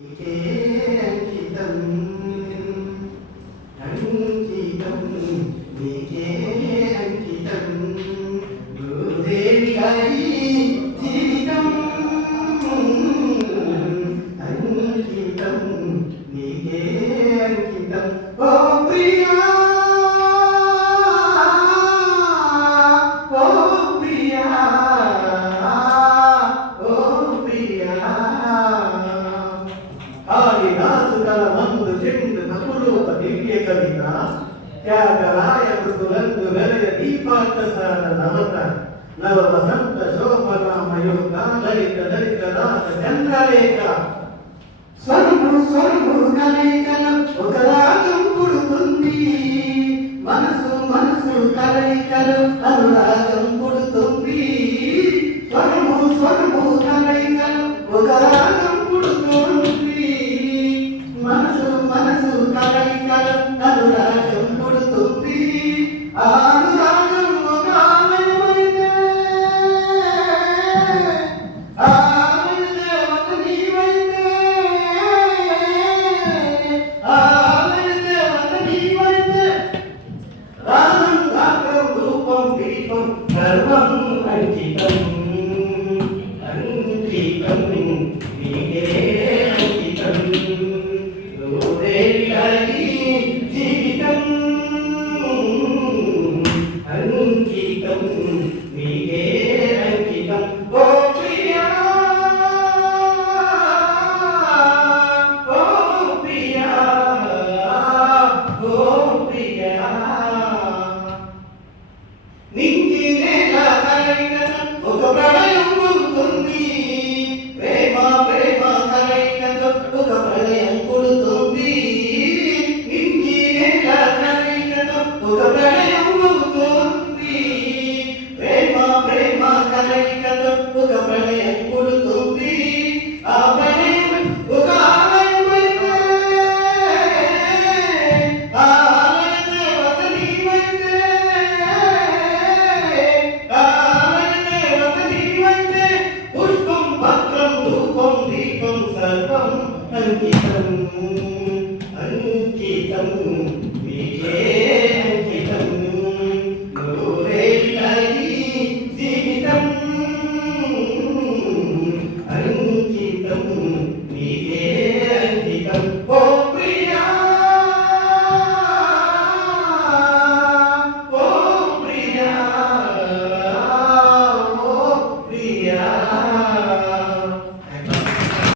నీకే అంకితం అంకితం నీకే అంకితం భూదేవికై జీవితం అంకితం నీకే అంకితం ఓ ప్రియా ఓ ప్రియా ఓ ప్రియా కాళిదాసుగల మందు చెండు నకులోక దివ్య కవిత త్యాగరాయ మృతులందు వెలయ దీపార్థసార నవత నవ వసంత శోభనామయోగ లలిత లలిత రాత చంద్రలేఖ స్వరము స్వరము కలయికల ఒక రాగం పుడుతుంది మనసు మనసు కలయికల అనురాగం పుడుతుంది స్వరము స్వరము కలయికల ఒక రాగం పుడుతుంది మనసు మనసు కలయికల అనురాగం పుడుతుంది ఆ అనురాగం ఒక ఆలయమైతే ఆ ఆలయ దేవత నీవైతే ఆ ఆలయ దేవత నీవైతే రాగం రాగం రూపం దీపం సర్వం అంకితం అంకితం నీకే అంకితం జీవితం అంకితం నీకే అంకితం ఓ ప్రియా ఓ ప్రియా ఓ ప్రియా నింగి నేల కలయికన ఒక ప్రళయం ఉంటుంది ప్రేమ ప్రేమ కలయికతో ఒక ప్రళయం పుడుతుంది నింగి నేల కలయికతో ఒక ప్రళయం అవుతుంది ప్రేమ ప్రేమ కలయికతో ఒక ప్రళయం పుడుతుంది ఆ ప్రళయం ఒక ఆలయమైతే ఆ ఆలయ దేవత నీవైతే పుష్పం పత్రం ధూపం దీపం సర్వం అంకితం